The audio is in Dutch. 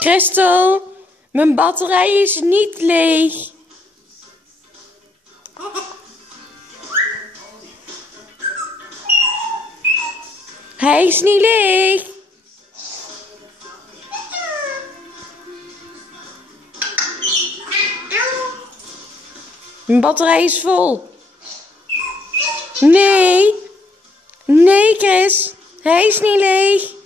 Christel, mijn batterij is niet leeg. Hij is niet leeg. Mijn batterij is vol. Nee. Nee, Chris. Hij is niet leeg.